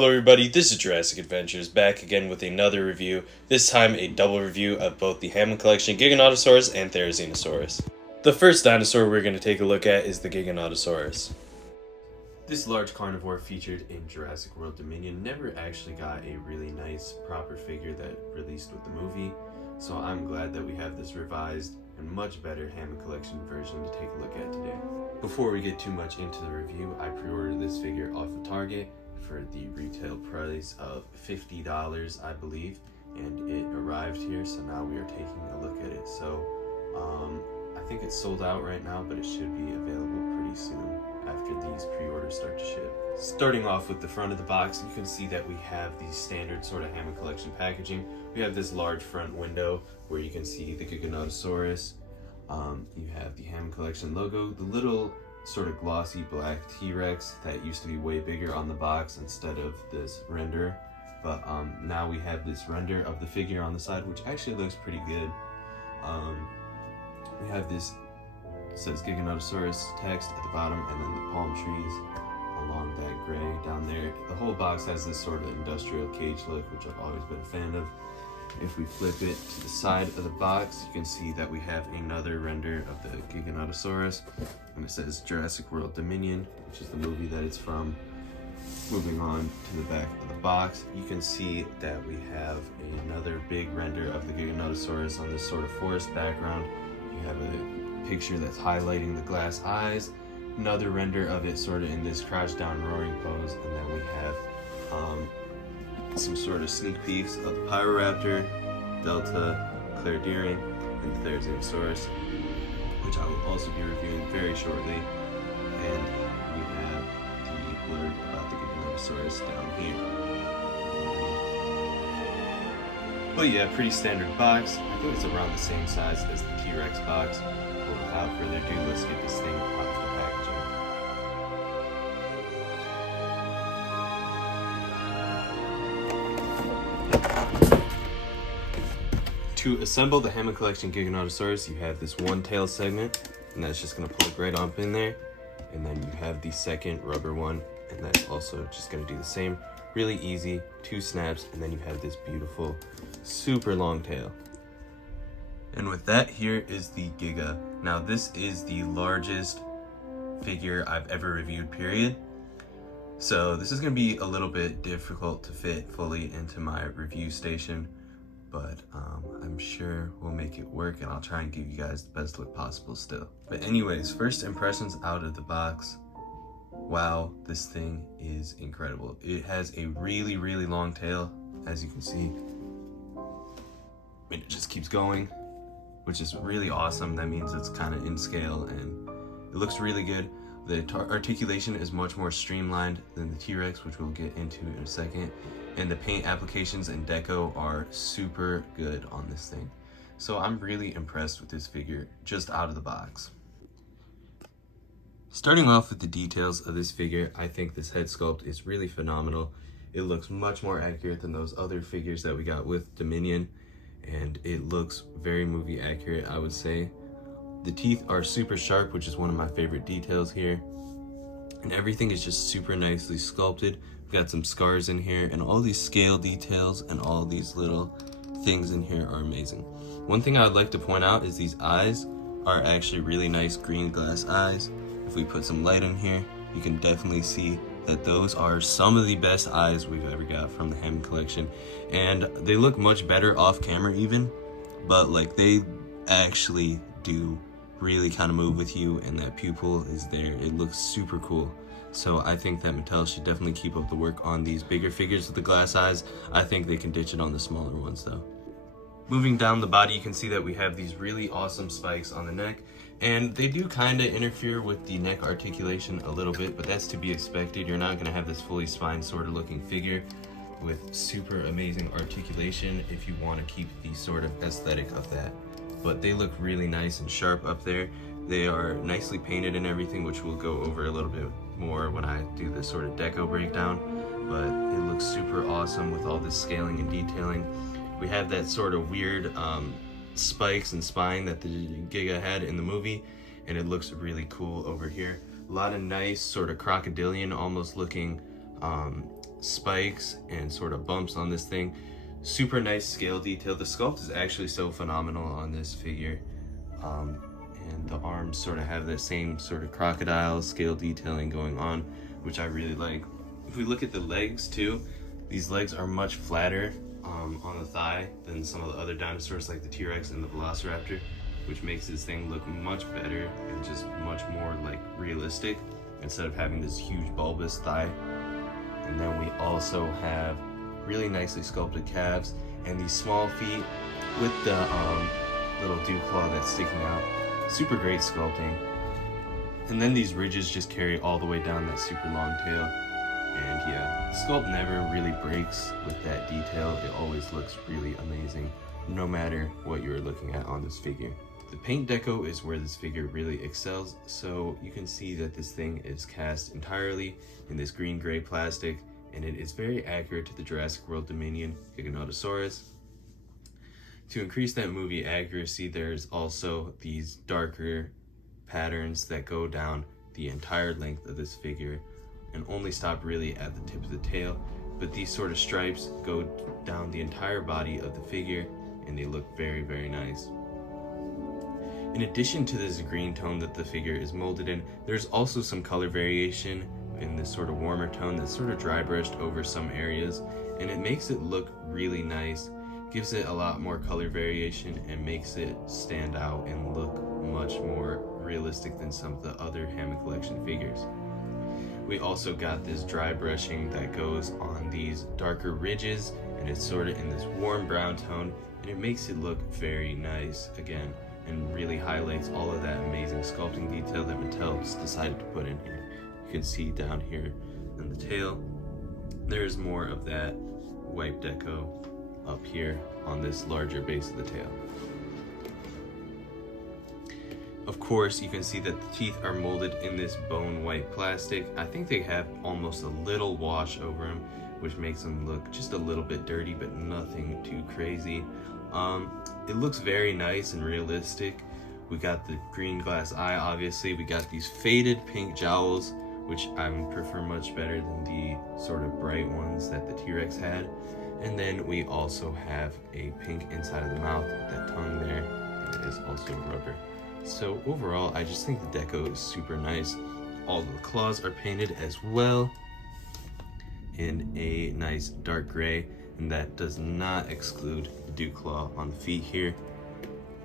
Hello everybody, this is Jurassic Adventures, back again with another review, this time a double review of both the Hammond Collection Giganotosaurus and Therizinosaurus. The first dinosaur we're going to take a look at is the Giganotosaurus. This large carnivore featured in Jurassic World Dominion never actually got a really nice proper figure that released with the movie, so I'm glad that we have this revised and much better Hammond Collection version to take a look at today. Before we get too much into the review, I pre-ordered this figure off of Target for the retail price of $50, I believe, and it arrived here, so now we are taking a look at it. So I think it's sold out right now, but it should be available pretty soon after these pre-orders start to ship. Starting off with the front of the box, you can see that we have the standard sort of Hammond Collection packaging. We have this large front window where you can see the Giganotosaurus. You have the Hammond Collection logo, the little sort of glossy black T-Rex that used to be way bigger on the box instead of this render, but now we have this render of the figure on the side, which actually looks pretty good. We have this, says Giganotosaurus text at the bottom, and then the palm trees along that gray down there. The whole box has this sort of industrial cage look, which I've always been a fan of. If we flip it to the side of the box, you can see that we have another render of the Giganotosaurus, and it says Jurassic World Dominion, which is the movie that it's from. Moving on to the back of the box, you can see that we have another big render of the Giganotosaurus on this sort of forest background. You have a picture that's highlighting the glass eyes, another render of it sort of in this crouched down roaring pose, and then we have some sort of sneak peeks of the pyroraptor, delta, clarideering, and the Therizinosaurus, which I will also be reviewing very shortly. And we have the blurb about the Giganotosaurus down here. But yeah, pretty standard box. I think it's around the same size as the T-Rex box. But without further ado, let's get this thing out of the packaging. To assemble the Hammond Collection Giganotosaurus, you have this one tail segment, and that's just going to plug right up in there. And then you have the second rubber one, and that's also just going to do the same. Really easy, 2 snaps, and then you have this beautiful, super long tail. And with that, here is the Giga. Now this is the largest figure I've ever reviewed, period. So this is going to be a little bit difficult to fit fully into my review station, but I'm sure we'll make it work, and I'll try and give you guys the best look possible still. But anyways, first impressions out of the box. Wow, this thing is incredible. It has a really, really long tail, as you can see. And it just keeps going, which is really awesome. That means it's kind of in scale, and it looks really good. The articulation is much more streamlined than the T-Rex, which we'll get into in a second. And the paint applications and deco are super good on this thing. So I'm really impressed with this figure just out of the box. Starting off with the details of this figure, I think this head sculpt is really phenomenal. It looks much more accurate than those other figures that we got with Dominion, and it looks very movie accurate, I would say. The teeth are super sharp, which is one of my favorite details here. And everything is just super nicely sculpted. We've got some scars in here, and all these scale details and all these little things in here are amazing. One thing I would like to point out is these eyes are actually really nice green glass eyes. If we put some light in here, you can definitely see that those are some of the best eyes we've ever got from the Hammond Collection. And they look much better off camera even, but like they actually do really kind of move with you, and that pupil is there. It looks super cool. So I think that Mattel should definitely keep up the work on these bigger figures with the glass eyes. I think they can ditch it on the smaller ones though. Moving down the body, you can see that we have these really awesome spikes on the neck, and they do kind of interfere with the neck articulation a little bit, but that's to be expected. You're not going to have this fully spine sort of looking figure with super amazing articulation if you want to keep the sort of aesthetic of that. But they look really nice and sharp up there. They are nicely painted and everything, which we'll go over a little bit more when I do this sort of deco breakdown. But it looks super awesome with all this scaling and detailing. We have that sort of weird spikes and spine that the Giga had in the movie, and it looks really cool over here. A lot of nice sort of crocodilian almost looking spikes and sort of bumps on this thing. Super nice scale detail. The sculpt is actually so phenomenal on this figure. And the arms sort of have that same sort of crocodile scale detailing going on, which I really like. If we look at the legs too, these legs are much flatter on the thigh than some of the other dinosaurs like the T-Rex and the Velociraptor, which makes this thing look much better and just much more like realistic instead of having this huge bulbous thigh. And then we also have really nicely sculpted calves and these small feet with the little dew claw that's sticking out. Super great sculpting. And then these ridges just carry all the way down that super long tail. And yeah, the sculpt never really breaks with that detail. It always looks really amazing, no matter what you're looking at on this figure. The paint deco is where this figure really excels. So you can see that this thing is cast entirely in this green-gray plastic, and it is very accurate to the Jurassic World Dominion Giganotosaurus. To increase that movie accuracy, there's also these darker patterns that go down the entire length of this figure and only stop really at the tip of the tail, but these sort of stripes go down the entire body of the figure and they look very, very nice. In addition to this green tone that the figure is molded in, there's also some color variation in this sort of warmer tone that's sort of dry brushed over some areas, and it makes it look really nice, gives it a lot more color variation and makes it stand out and look much more realistic than some of the other Hammond Collection figures. We also got this dry brushing that goes on these darker ridges, and it's sort of in this warm brown tone, and it makes it look very nice again and really highlights all of that amazing sculpting detail that Mattel just decided to put in here. You can see down here in the tail, there's more of that white deco up here on this larger base of the tail. Of course, you can see that the teeth are molded in this bone white plastic. I think they have almost a little wash over them, which makes them look just a little bit dirty, but nothing too crazy. It looks very nice and realistic. We got the green glass eye, obviously. We got these faded pink jowls, which I prefer much better than the sort of bright ones that the T-Rex had. And then we also have a pink inside of the mouth with that tongue there. It is also rubber. So overall, I just think the deco is super nice. All the claws are painted as well in a nice dark gray, and that does not exclude the dew claw on the feet here.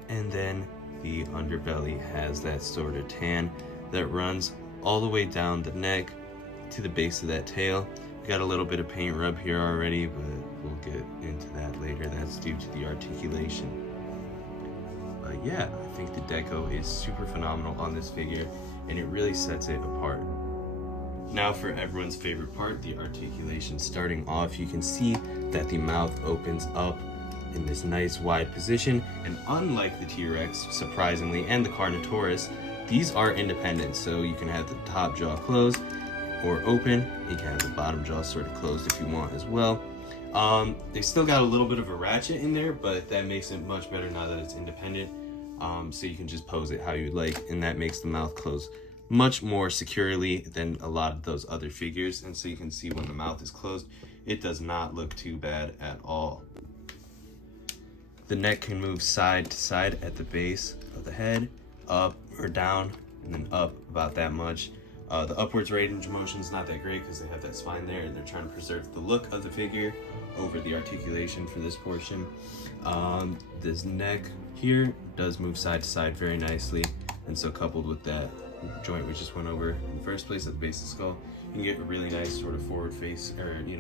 And then the underbelly has that sort of tan that runs all the way down the neck to the base of that tail. We got a little bit of paint rub here already, but we'll get into that later. That's due to the articulation. But yeah, I think the deco is super phenomenal on this figure, and it really sets it apart. Now for everyone's favorite part, the articulation. Starting off, you can see that the mouth opens up in this nice wide position, and unlike the T-Rex, surprisingly, and the Carnotaurus, these are independent, so you can have the top jaw closed or open. You can have the bottom jaw sort of closed if you want as well. They still got a little bit of a ratchet in there, but that makes it much better now that it's independent. So you can just pose it how you like, and that makes the mouth close much more securely than a lot of those other figures. And so you can see when the mouth is closed, it does not look too bad at all. The neck can move side to side at the base of the head, up or down, and then up about that much. The upwards range of motion is not that great because they have that spine there, and they're trying to preserve the look of the figure over the articulation for this portion. This neck here does move side to side very nicely, and so coupled with that joint we just went over in the first place at the base of the skull, you can get a really nice sort of forward face, or you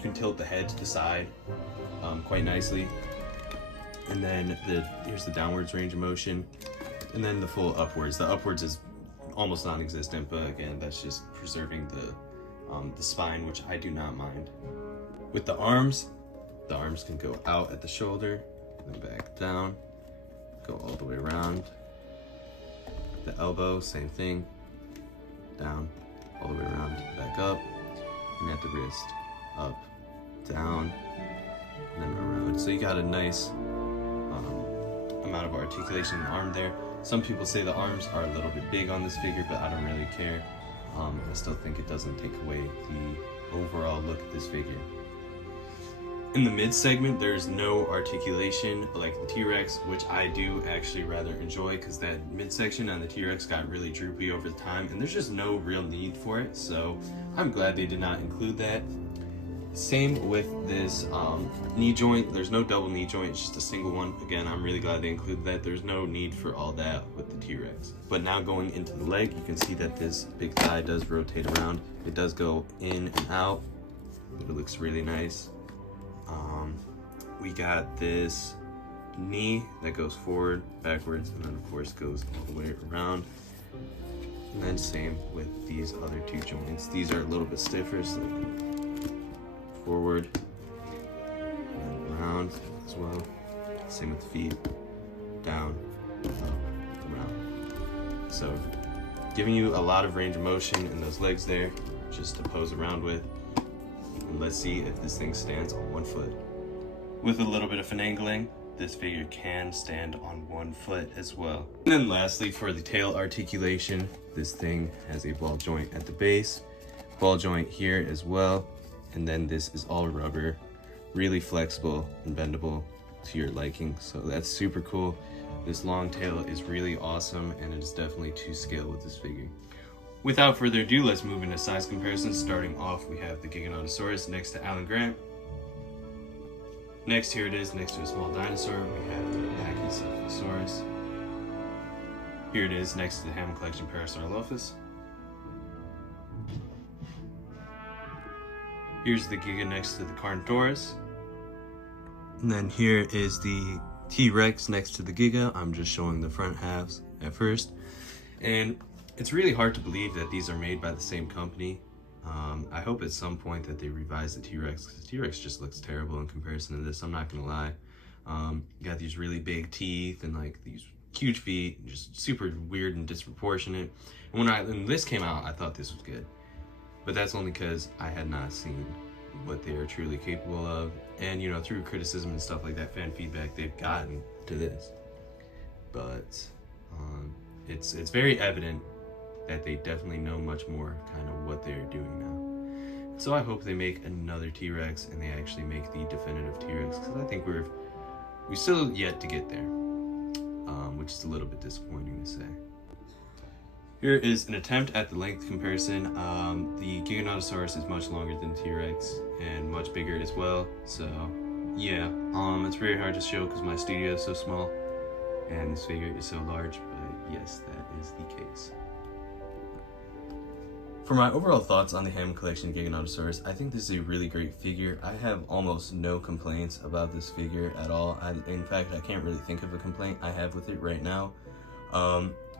can tilt the head to the side quite nicely. And then here's the downwards range of motion, and then the full upwards. The upwards is almost non-existent, but again, that's just preserving the spine, which I do not mind. With the arms can go out at the shoulder, then back down, go all the way around. The elbow, same thing, down, all the way around, back up, and at the wrist, up, down, and then around. So you got a nice amount of articulation in the arm there. Some people say the arms are a little bit big on this figure, but I don't really care. I still think it doesn't take away overall look at this figure. In the mid segment, there's no articulation like the T-Rex, which I do actually rather enjoy because that midsection on the T-Rex got really droopy over the time, and there's just no real need for it, so I'm glad they did not include that. Same with this knee joint. There's no double knee joint, it's just a single one. Again, I'm really glad they included that. There's no need for all that with the T-Rex. But now going into the leg, you can see that this big thigh does rotate around. It does go in and out, but it looks really nice. We got this knee that goes forward, backwards, and then of course goes all the way around. And then same with these other two joints. These are a little bit stiffer, so forward and around as well. Same with the feet, down, up, around. So giving you a lot of range of motion in those legs there, just to pose around with. And let's see if this thing stands on one foot. With a little bit of finagling, this figure can stand on one foot as well. And then lastly, for the tail articulation, this thing has a ball joint at the base, ball joint here as well, and then this is all rubber, really flexible and bendable to your liking, so that's super cool. This long tail is really awesome, and it's definitely to scale with this figure. Without further ado, let's move into size comparisons. Starting off, we have the Giganotosaurus next to Alan Grant. Next, here it is, next to a small dinosaur, we have the Pachycephalosaurus. Here it is, next to the Hammond Collection Parasaurolophus. Here's the Giga next to the Carnotaurus. And then here is the T-Rex next to the Giga. I'm just showing the front halves at first. And it's really hard to believe that these are made by the same company. I hope at some point that they revise the T-Rex, because the T-Rex just looks terrible in comparison to this, I'm not gonna lie. You got these really big teeth and like these huge feet, just super weird and disproportionate. And when this came out, I thought this was good. But that's only because I had not seen what they are truly capable of. And you know, through criticism and stuff like that, fan feedback, they've gotten to this. But it's very evident that they definitely know much more kind of what they're doing now. So I hope they make another T-Rex and they actually make the definitive T-Rex, because I think we still yet to get there, which is a little bit disappointing to say. Here is an attempt at the length comparison. The Giganotosaurus is much longer than T-Rex and much bigger as well. So yeah, it's very hard to show because my studio is so small and this figure is so large, but yes, that is the case. For my overall thoughts on the Hammond Collection Giganotosaurus, I think this is a really great figure. I have almost no complaints about this figure at all. In fact, I can't really think of a complaint I have with it right now.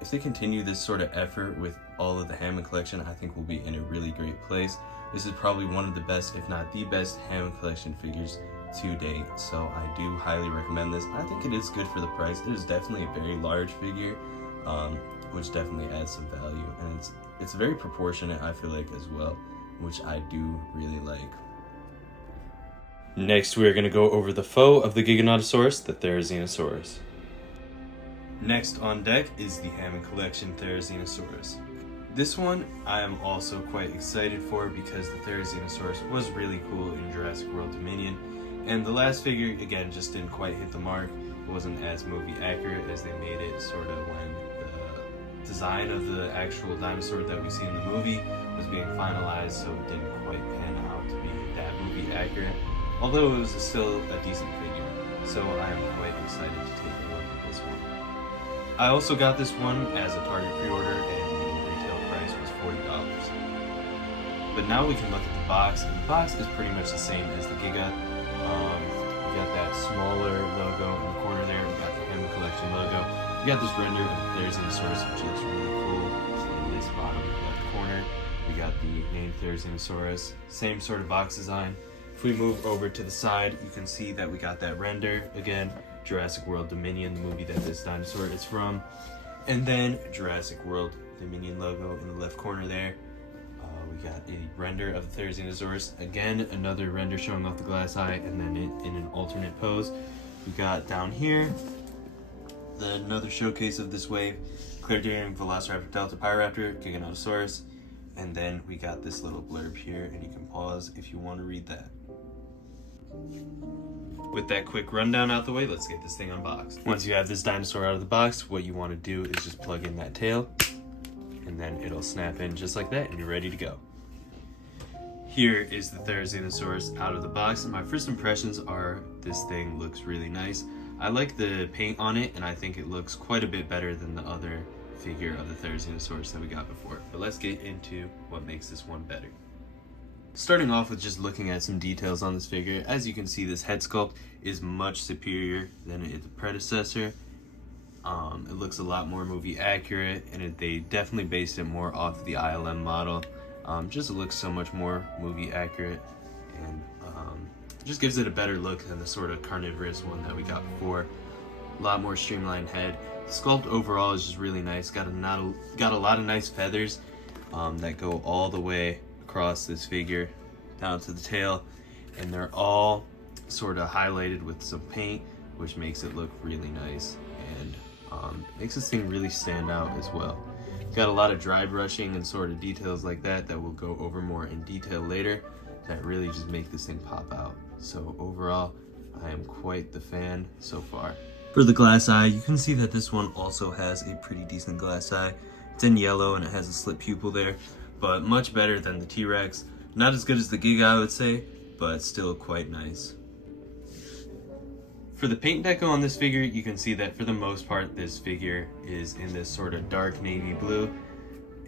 If they continue this sort of effort with all of the Hammond Collection, I think we'll be in a really great place. This is probably one of the best, if not the best, Hammond Collection figures to date, so I do highly recommend this. I think it is good for the price. It is definitely a very large figure, which definitely adds some value, and it's very proportionate, I feel like, as well, which I do really like. Next, we're going to go over the foe of the Giganotosaurus, the Therizinosaurus. Next on deck is the Hammond Collection Therizinosaurus. This one I am also quite excited for because the Therizinosaurus was really cool in Jurassic World Dominion, and the last figure, again, just didn't quite hit the mark. It wasn't as movie accurate as they made it sort of when the design of the actual dinosaur that we see in the movie was being finalized, so it didn't quite pan out to be that movie accurate, although it was still a decent figure, so I am quite excited to take a look at this one. I also got this one as a Target pre-order, and the retail price was $40. But now we can look at the box, and the box is pretty much the same as the Giga. We got that smaller logo in the corner there. We got the Hammond Collection logo. We got this render of Therizinosaurus, which looks really cool. In this bottom left corner, we got the name Therizinosaurus. Same sort of box design. If we move over to the side, you can see that we got that render again. Jurassic World Dominion, the movie that this dinosaur is from. And then Jurassic World Dominion logo in the left corner there. We got a render of the Therizinosaurus. Again, another render showing off the glass eye, and then in an alternate pose. We got down here another showcase of this wave. Clear Velociraptor Delta Pyroraptor, Giganotosaurus. And then we got this little blurb here, and you can pause if you want to read that. With that quick rundown out the way, let's get this thing unboxed. Once you have this dinosaur out of the box, what you want to do is just plug in that tail, and then it'll snap in just like that, and you're ready to go. Here is the Therizinosaurus out of the box, and my first impressions are this thing looks really nice. I like the paint on it, and I think it looks quite a bit better than the other figure of the Therizinosaurus that we got before. But let's get into what makes this one better. Starting off with just looking at some details on this figure, as you can see, this head sculpt is much superior than its predecessor. It looks a lot more movie accurate, and they definitely based it more off the ILM model. Just looks so much more movie accurate, and just gives it a better look than the sort of carnivorous one that we got before. A lot more streamlined head. The sculpt overall is just really nice. Got a lot of nice feathers that go all the way across this figure down to the tail, and they're all sort of highlighted with some paint, which makes it look really nice, and makes this thing really stand out as well. Got a lot of dry brushing and sort of details like that we'll go over more in detail later that really just make this thing pop out. So overall, I am quite the fan so far. For the glass eye, you can see that this one also has a pretty decent glass eye. It's in yellow and it has a slit pupil there, but much better than the T-Rex. Not as good as the Giga, I would say, but still quite nice. For the paint deco on this figure, you can see that for the most part, this figure is in this sort of dark navy blue,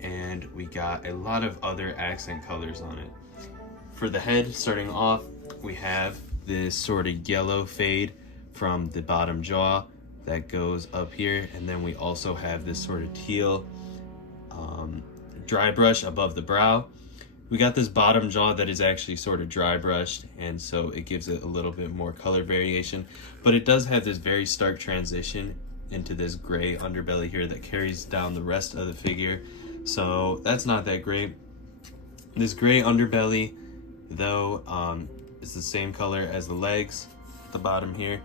and we got a lot of other accent colors on it. For the head, starting off, we have this sort of yellow fade from the bottom jaw that goes up here, and then we also have this sort of teal dry brush above the brow. We got this bottom jaw that is actually sort of dry brushed, and so it gives it a little bit more color variation, but it does have this very stark transition into this gray underbelly here that carries down the rest of the figure, so that's not that great. This gray underbelly, though, is the same color as the legs at the bottom here,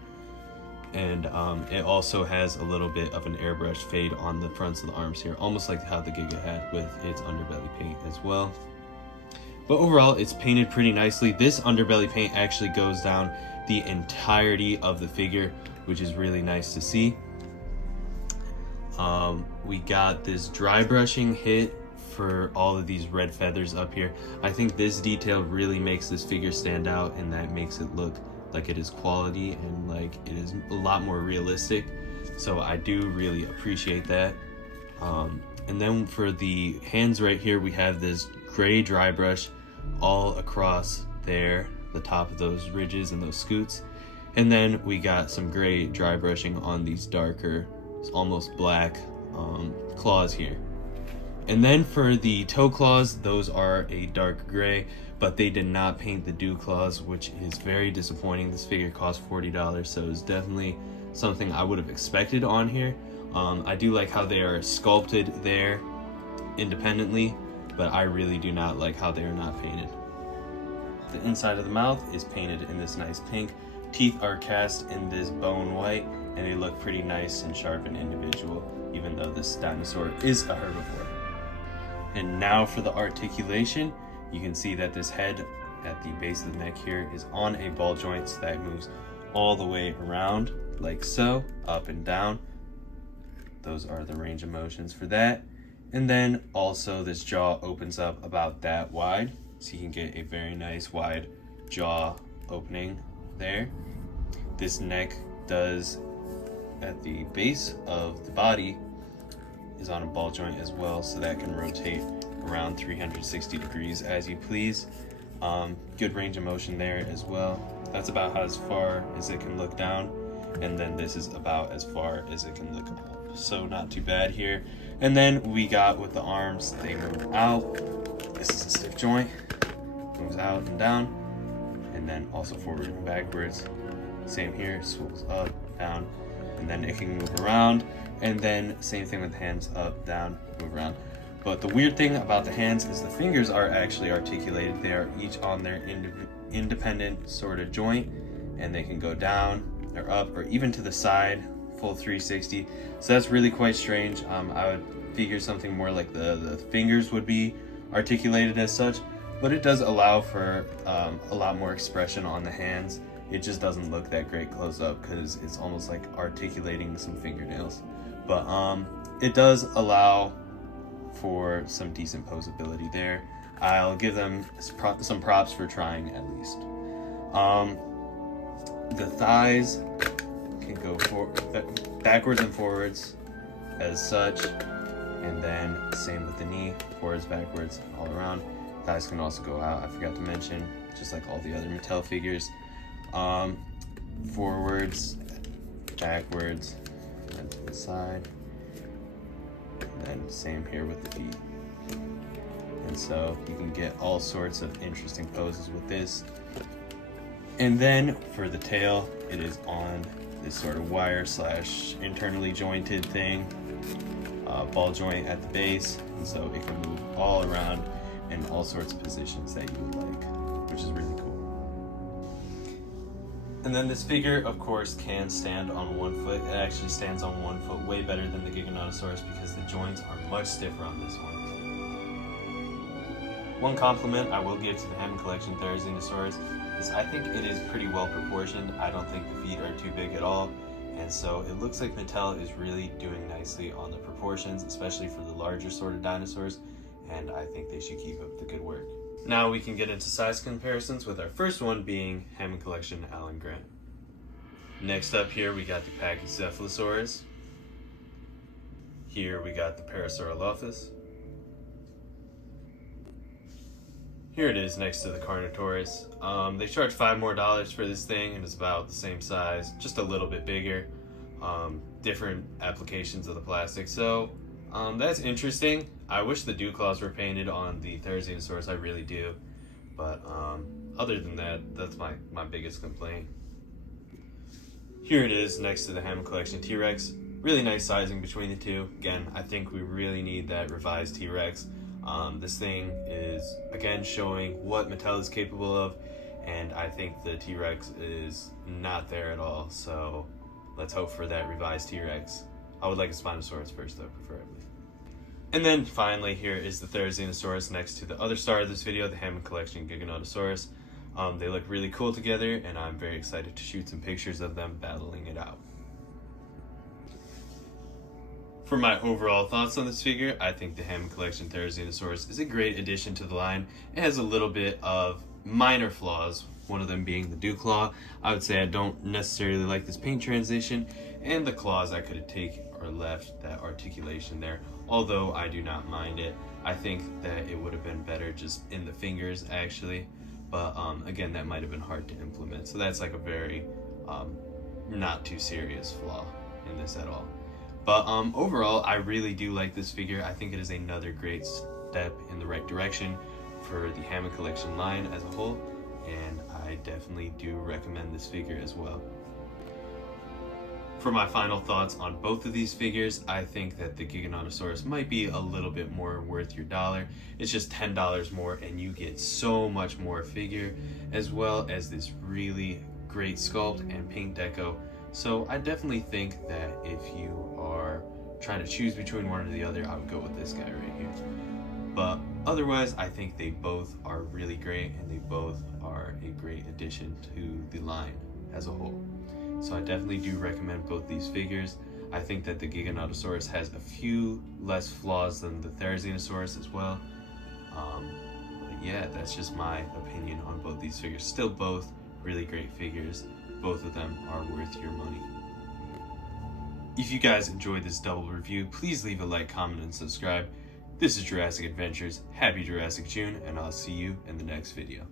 and it also has a little bit of an airbrush fade on the fronts of the arms here, almost like how the Giga had with its underbelly paint as well. But overall, it's painted pretty nicely. This underbelly paint actually goes down the entirety of the figure, which is really nice to see. We got this dry brushing hit for all of these red feathers up here. I think this detail really makes this figure stand out, and that makes it look like it is quality and like it is a lot more realistic. So I do really appreciate that. And then for the hands right here, we have this gray dry brush all across there, the top of those ridges and those scoots. And then we got some gray dry brushing on these darker, almost black claws here. And then for the toe claws, those are a dark gray, but they did not paint the dew claws, which is very disappointing. This figure cost $40, so it's definitely something I would have expected on here. I do like how they are sculpted there independently, but I really do not like how they are not painted. The inside of the mouth is painted in this nice pink. Teeth are cast in this bone white, and they look pretty nice and sharp and individual, even though this dinosaur is a herbivore. And now for the articulation, you can see that this head at the base of the neck here is on a ball joint, so that moves all the way around like so, up and down. Those are the range of motions for that. And then also this jaw opens up about that wide, so you can get a very nice wide jaw opening there. This neck does, at the base of the body, is on a ball joint as well, so that can rotate around 360 degrees as you please. Good range of motion there as well. That's about as far as it can look down, and then this is about as far as it can look up. So not too bad here. And then we got with the arms, they move out. This is a stiff joint, moves out and down, and then also forward and backwards. Same here, swivels up, down, and then it can move around. And then same thing with hands, up, down, move around. But the weird thing about the hands is the fingers are actually articulated. They are each on their independent sort of joint, and they can go down or up or even to the side, full 360. So that's really quite strange. I would figure something more like the fingers would be articulated as such, but it does allow for a lot more expression on the hands. It just doesn't look that great close up because it's almost like articulating some fingernails. But it does allow for some decent posability there. I'll give them some props for trying at least. The thighs can go backwards and forwards as such, and then same with the knee, forwards, backwards, all around. Thighs can also go out, I forgot to mention, just like all the other Mattel figures. Forwards, backwards, and to the side, and then same here with the feet. And so you can get all sorts of interesting poses with this. And then for the tail, it is on this sort of wire / internally jointed thing, ball joint at the base, and so it can move all around in all sorts of positions that you would like, which is really cool. And then this figure, of course, can stand on one foot. It actually stands on one foot way better than the Giganotosaurus because the joints are much stiffer on this one. One compliment I will give to the Hammond Collection Therizinosaurus is I think it is pretty well proportioned. I don't think the feet are too big at all. And so it looks like Mattel is really doing nicely on the proportions, especially for the larger sort of dinosaurs. And I think they should keep up the good work. Now we can get into size comparisons, with our first one being Hammond Collection Alan Grant. Next up here we got the Pachycephalosaurus. Here we got the Parasaurolophus. Here it is next to the Carnotaurus. They charge $5 more for this thing, and it's about the same size, just a little bit bigger. Different applications of the plastic. So that's interesting. I wish the dew claws were painted on the Therizinosaurus, I really do. But other than that, that's my biggest complaint. Here it is next to the Hammond Collection T-Rex. Really nice sizing between the two. Again, I think we really need that revised T-Rex. This thing is, again, showing what Mattel is capable of, and I think the T-Rex is not there at all, so let's hope for that revised T-Rex. I would like a Spinosaurus first, though, preferably. And then finally, here is the Therizinosaurus next to the other star of this video, the Hammond Collection Giganotosaurus. They look really cool together, and I'm very excited to shoot some pictures of them battling it out. For my overall thoughts on this figure, I think the Hammond Collection Therizinosaurus is a great addition to the line. It has a little bit of minor flaws, one of them being the dew claw. I would say I don't necessarily like this paint transition, and the claws I could have taken or left that articulation there, although I do not mind it. I think that it would have been better just in the fingers, actually, but again, that might have been hard to implement, so that's like a very not too serious flaw in this at all. But overall, I really do like this figure. I think it is another great step in the right direction for the Hammond Collection line as a whole, and I definitely do recommend this figure as well. For my final thoughts on both of these figures, I think that the Giganotosaurus might be a little bit more worth your dollar. It's just $10 more, and you get so much more figure, as well as this really great sculpt and paint deco. So I definitely think that if you are trying to choose between one or the other, I would go with this guy right here. But otherwise, I think they both are really great, and they both are a great addition to the line as a whole. So I definitely do recommend both these figures. I think that the Giganotosaurus has a few less flaws than the Therizinosaurus as well. But yeah, that's just my opinion on both these figures. Still both really great figures. Both of them are worth your money. If you guys enjoyed this double review, please leave a like, comment, and subscribe. This is Jurassic Adventures. Happy Jurassic June, and I'll see you in the next video.